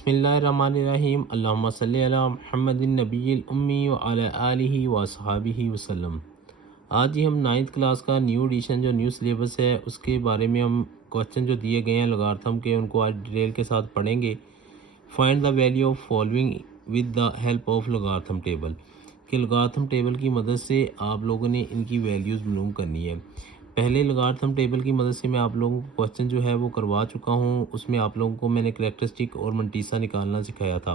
बिस्मिल्लाहिर्रहमानिर्रहीम अल्लाहुम्मा सल्ली अला मुहम्मदिन नबिय्यिल उम्मी व अला आलिहि व अस्हाबिहि वसल्लम। आज ही हम नाइन्थ क्लास का न्यू एडिशन जो न्यू सिलेबस है उसके बारे में हम क्वेश्चन जो दिए गए हैं लॉगरिथम के उनको आज डिटेल के साथ पढ़ेंगे। Find the value of following with the help of logarithm table कि लॉगरिथम टेबल की मदद से आप लोगों ने इनकी वैल्यूज़ मालूम करनी है। पहले लॉगरिथम टेबल की मदद से मैं आप लोगों को क्वेश्चन जो है वो करवा चुका हूँ, उसमें आप लोगों को मैंने करैक्टरिस्टिक और मंटीसा निकालना सिखाया था।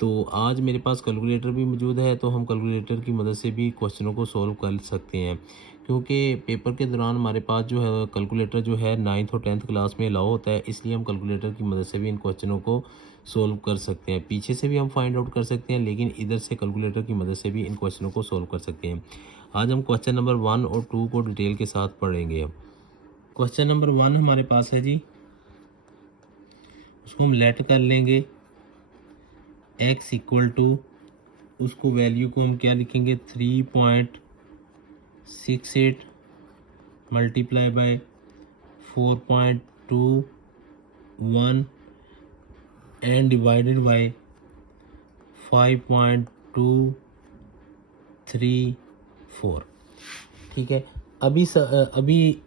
तो आज मेरे पास कैलकुलेटर भी मौजूद है, तो हम कैलकुलेटर की मदद से भी क्वेश्चनों को सॉल्व कर सकते हैं, क्योंकि पेपर के दौरान हमारे पास जो है कैलकुलेटर जो है 9th और 10th क्लास में अलाउ होता है, इसलिए हम कैलकुलेटर की मदद से भी इन क्वेश्चनों को सॉल्व कर सकते हैं। पीछे से भी हम फाइंड आउट कर सकते हैं, लेकिन इधर से कैलकुलेटर की मदद से भी इन क्वेश्चनों को सॉल्व कर सकते हैं। आज हम क्वेश्चन नंबर 1 और 2 को डिटेल के साथ पढ़ेंगे। क्वेश्चन नंबर 1 हमारे पास है जी, उसको हम लेट कर लेंगे x इक्वल टू, उसको वैल्यू को हम क्या लिखेंगे 3.68 multiply by 4.21 and divided by 5.234। ठीक है। अभी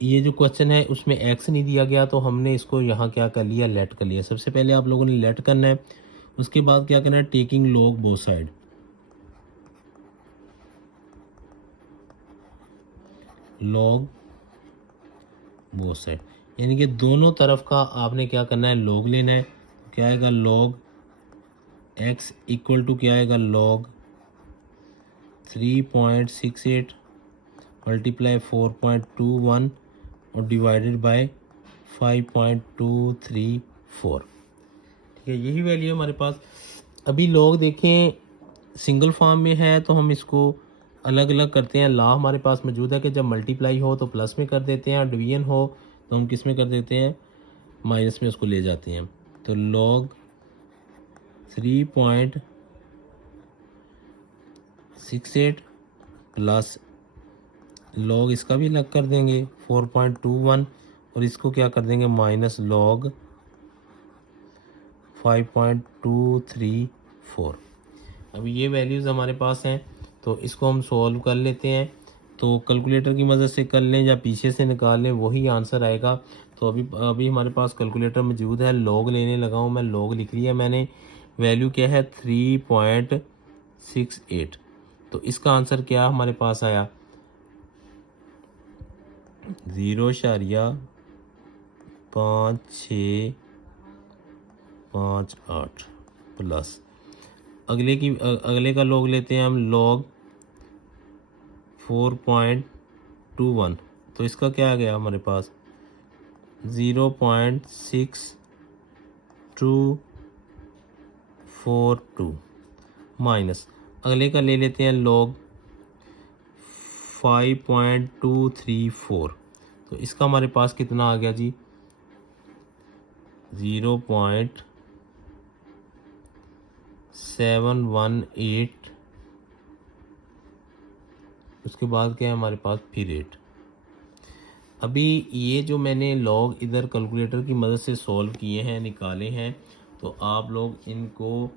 ये जो क्वेश्चन है उसमें x नहीं दिया गया, तो हमने इसको यहाँ क्या कर लिया, लेट कर लिया। सबसे पहले आप लोगों ने लेट करना है, उसके बाद क्या करना है, taking log both side, log both side, यानी कि दोनों तरफ का आपने क्या करना है, लॉग लेना है। क्या आएगा, लॉग x इक्वल टू क्या आएगा, लॉग 3.68 मल्टीप्लाई 4.21 और डिवाइडेड बाय 5.234। ठीक है, यही वैल्यू हमारे पास। अभी लॉग देखें सिंगल फॉर्म में है, तो हम इसको अलग अलग करते हैं। लॉ हमारे पास मौजूद है कि जब मल्टीप्लाई हो तो प्लस में कर देते हैं, और डिवीजन हो तो हम किस में कर देते हैं, माइनस में उसको ले जाते हैं। तो लॉग 3.68 प्लस लॉग इसका भी अलग कर देंगे 4.21, और इसको क्या कर देंगे, माइनस लॉग 5.234। अभी ये वैल्यूज़ हमारे पास हैं, तो इसको हम सॉल्व कर लेते हैं। तो कैलकुलेटर की मदद से कर लें या पीछे से निकाल लें, वही आंसर आएगा। तो अभी हमारे पास कैलकुलेटर मौजूद है, लॉग लेने लगा हूँ मैं, लॉग लिख लिया मैंने। वैल्यू क्या है 3.68, तो इसका आंसर क्या हमारे पास आया, 0.5658 प्लस अगले का लॉग लेते हैं हम, लॉग 4.21, तो इसका क्या आ गया हमारे पास 0.6242 माइनस अगले का ले लेते हैं लॉग 5.234, तो इसका हमारे पास कितना आ गया जी 0.718। उसके बाद क्या है हमारे पास फिर 8। अभी ये जो मैंने लॉग इधर कैलकुलेटर की मदद से सॉल्व किए हैं, निकाले हैं, तो आप लोग इनको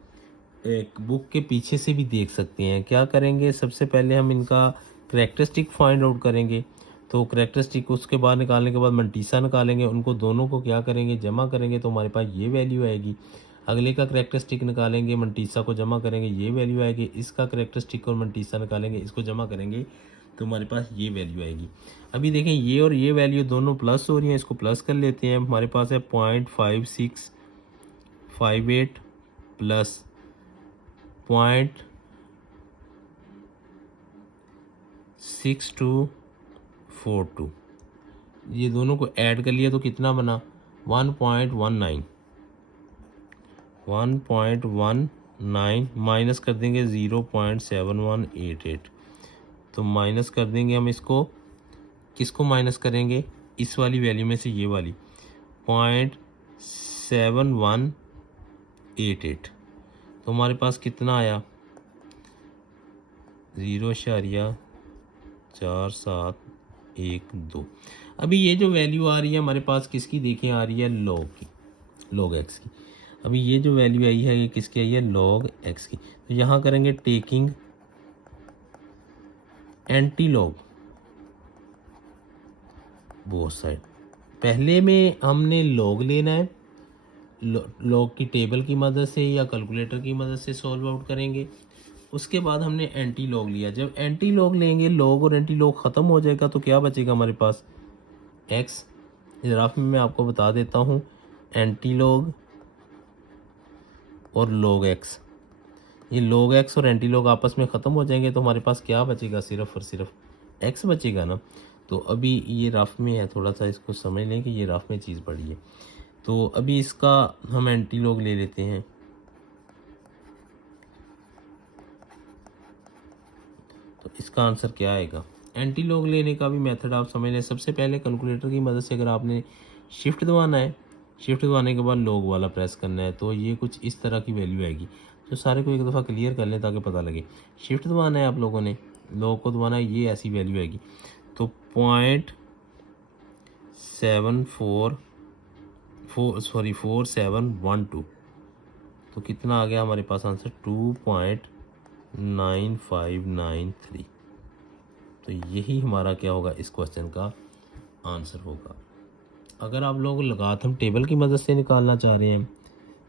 एक बुक के पीछे से भी देख सकते हैं। क्या करेंगे, सबसे पहले हम इनका करैक्टरिस्टिक फाइंड आउट करेंगे। तो करैक्टरिस्टिक उसके बाद निकालने के बाद मंटीसा निकालेंगे, उनको दोनों को क्या करेंगे, जमा करेंगे, तो हमारे पास ये वैल्यू आएगी। अगले का करैक्टरिस्टिक निकालेंगे, मंटीसा को जमा करेंगे, ये वैल्यू आएगी। इसका करैक्टरिस्टिक और मंटीसा निकालेंगे, इसको जमा करेंगे, तो हमारे पास ये वैल्यू आएगी। अभी देखें ये और ये वैल्यू दोनों प्लस हो रही हैं, इसको प्लस कर लेते हैं। हमारे पास है 0.5658 प्लस 0.6242, ये दोनों को ऐड कर लिया तो कितना बना 1.19 माइनस कर देंगे 0.7188, तो माइनस कर देंगे हम इसको, किसको माइनस करेंगे, इस वाली वैल्यू में से ये वाली 0.7188, तो हमारे पास कितना आया 0.4712। अभी ये जो वैल्यू आ रही है हमारे पास किसकी, देखें आ रही है लॉग की, लॉग एक्स की। अभी ये जो वैल्यू आई है ये किसकी आई है, लॉग एक्स की। तो यहाँ करेंगे taking anti log both side. पहले में हमने लॉग लेना है, लॉग की टेबल की मदद से या कैलकुलेटर की मदद से सॉल्व आउट करेंगे। उसके बाद हमने एंटी लॉग लिया। जब एंटी लॉग लेंगे, लॉग और एंटी लॉग ख़त्म हो जाएगा तो क्या बचेगा हमारे पास, एक्स। ग्राफ में मैं आपको बता देता हूँ, एंटी लॉग और लॉग एक्स, ये लॉग एक्स और एंटी लॉग आपस में ख़त्म हो जाएंगे तो हमारे पास क्या बचेगा, सिर्फ और सिर्फ एक्स बचेगा ना। तो अभी ये रफ में है, थोड़ा सा इसको समझ लें कि ये रफ में चीज़ पड़ी है। तो अभी इसका हम एंटी लॉग ले लेते हैं। तो इसका आंसर क्या आएगा, एंटी लॉग लेने का भी मेथड आप समझ लें। सबसे पहले कैलकुलेटर की मदद से अगर आपने शिफ्ट दबाना है, शिफ्ट दबाने के बाद लॉग वाला प्रेस करना है, तो ये कुछ इस तरह की वैल्यू आएगी। तो सारे को एक दफ़ा क्लियर कर लें ताकि पता लगे। शिफ्ट दबाना है आप लोगों ने, लॉग को दबाना है, ये ऐसी वैल्यू आएगी। तो 4712, तो कितना आ गया हमारे पास आंसर, 2.9593। तो यही हमारा क्या होगा, इस क्वेश्चन का आंसर होगा। अगर आप लोग लगातार टेबल की मदद से निकालना चाह रहे हैं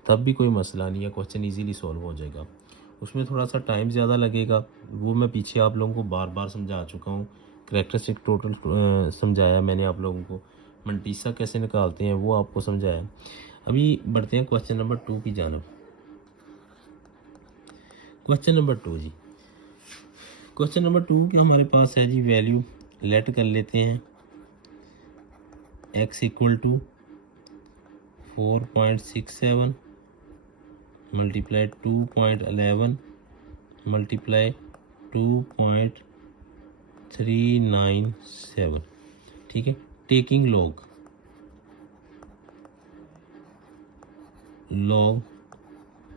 तब भी कोई मसला नहीं है, क्वेश्चन इजीली सॉल्व हो जाएगा। उसमें थोड़ा सा टाइम ज़्यादा लगेगा, वो मैं पीछे आप लोगों को बार बार समझा चुका हूँ। करैक्टरिस्टिक टोटल समझाया मैंने आप लोगों को, मंटीसा कैसे निकालते हैं वो आपको समझाया। अभी बढ़ते हैं क्वेश्चन नंबर 2 की जानब। क्वेश्चन नंबर 2 जी, क्वेश्चन नंबर 2 के हमारे पास है जी, वैल्यू लेट कर लेते हैं x equal to 4.67 multiply 2.11 multiply 2.397, ठीक है। टेकिंग लॉग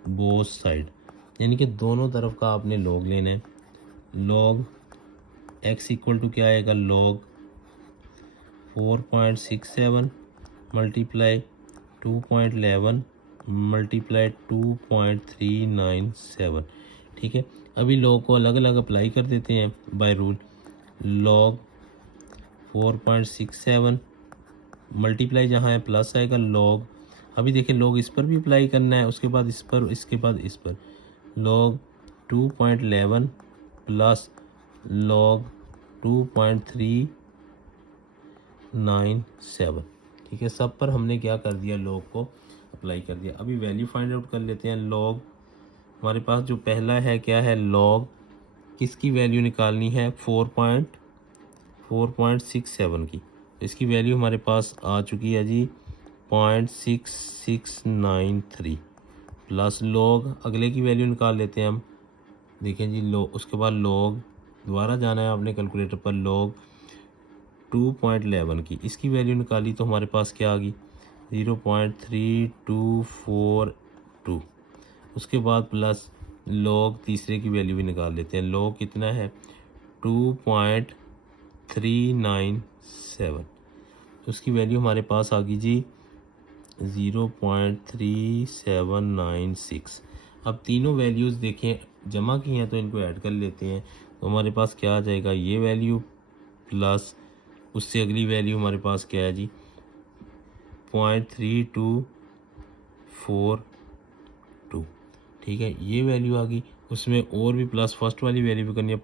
बोथ साइड, यानी कि दोनों तरफ का आपने लॉग लेना है। लॉग x इक्वल टू क्या आएगा, लॉग 4.67 मल्टीप्लाई 2.11 मल्टीप्लाई 2.397, ठीक है। अभी लॉग को अलग अलग अप्लाई कर देते हैं बाय रूल। लॉग 4.67 मल्टीप्लाई जहाँ है प्लस आएगा, लॉग, अभी देखिए लॉग इस पर भी अप्लाई करना है, उसके बाद इस पर, इसके बाद इस पर। लॉग 2.11 प्लस लॉग 2.397, ठीक है। सब पर हमने क्या कर दिया, लॉग को अप्लाई कर दिया। अभी वैल्यू फाइंड आउट कर लेते हैं। लॉग हमारे पास जो पहला है क्या है, लॉग किसकी वैल्यू निकालनी है, 4.67 की। तो इसकी वैल्यू हमारे पास आ चुकी है जी 0.6693 प्लस लॉग, अगले की वैल्यू निकाल लेते हैं हम। देखें जी, लॉग, उसके बाद लॉग दोबारा जाना है आपने कैलकुलेटर पर, लॉग 2.11 की, इसकी वैल्यू निकाली तो हमारे पास क्या आ गई, 0.3242। उसके बाद प्लस लॉग तीसरे की वैल्यू भी निकाल लेते हैं। लॉग कितना है, 2.397, उसकी वैल्यू हमारे पास आ गई जी 0.3796। अब तीनों वैल्यूज़ देखें जमा की हैं तो इनको ऐड कर लेते हैं। तो हमारे पास क्या आ जाएगा, ये वैल्यू प्लस उससे अगली वैल्यू हमारे पास क्या है जी 0.3242, ठीक है। ये वैल्यू आ गई, उसमें और भी प्लस फर्स्ट वाली वैल्यू भी करनी है,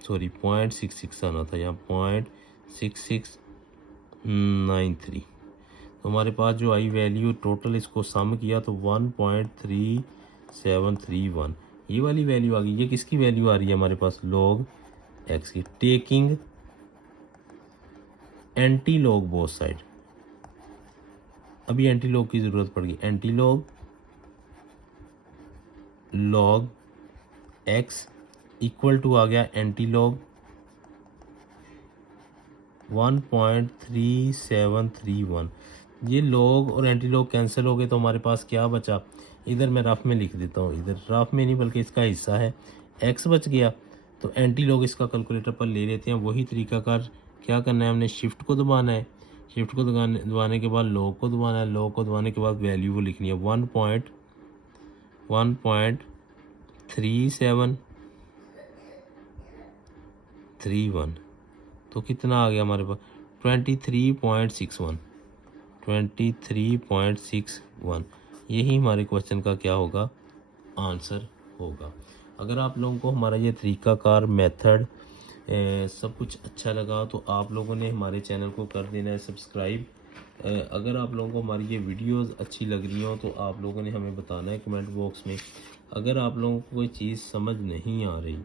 0.66 आना था यहाँ, 0.6693। तो हमारे पास जो आई वैल्यू टोटल, इसको सम किया तो 1.3731, ये वाली वैल्यू आ गई। ये किसकी वैल्यू आ रही है हमारे पास, लॉग एक्स की। Taking anti log both side, अभी एंटी लॉग की ज़रूरत पड़ गई। Anti log log x equal to आ गया एंटी लॉग 1.3731। ये लॉग और एंटी लॉग कैंसिल हो गए तो हमारे पास क्या बचा, इधर मैं रफ में लिख देता हूँ, इधर रफ में नहीं बल्कि इसका हिस्सा है, एक्स बच गया। तो एंटी लॉग इसका कैलकुलेटर पर ले लेते हैं। वही तरीका कार क्या करना है हमने, शिफ्ट को दबाना है। शिफ्ट को दबाने के बाद लॉक को दबाना है, लॉक को दबाने के बाद वैल्यू वो लिखनी है 1.13731। तो कितना आ गया हमारे पास 23.61। यही हमारे क्वेश्चन का क्या होगा, आंसर होगा। अगर आप लोगों को हमारा ये तरीक़ाकार मेथड सब कुछ अच्छा लगा तो आप लोगों ने हमारे चैनल को कर देना है सब्सक्राइब। अगर आप लोगों को हमारी ये वीडियोस अच्छी लग रही हो तो आप लोगों ने हमें बताना है कमेंट बॉक्स में। अगर आप लोगों को कोई चीज़ समझ नहीं आ रही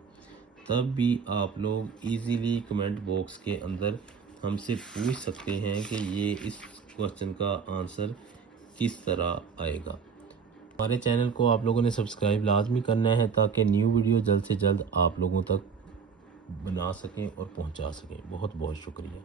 तब भी आप लोग इजीली कमेंट बॉक्स के अंदर हमसे पूछ सकते हैं कि ये इस क्वेश्चन का आंसर किस तरह आएगा। हमारे चैनल को आप लोगों ने सब्सक्राइब लाजमी करना है ताकि न्यू वीडियो जल्द से जल्द आप लोगों तक बना सकें और पहुंचा सकें। बहुत बहुत शुक्रिया।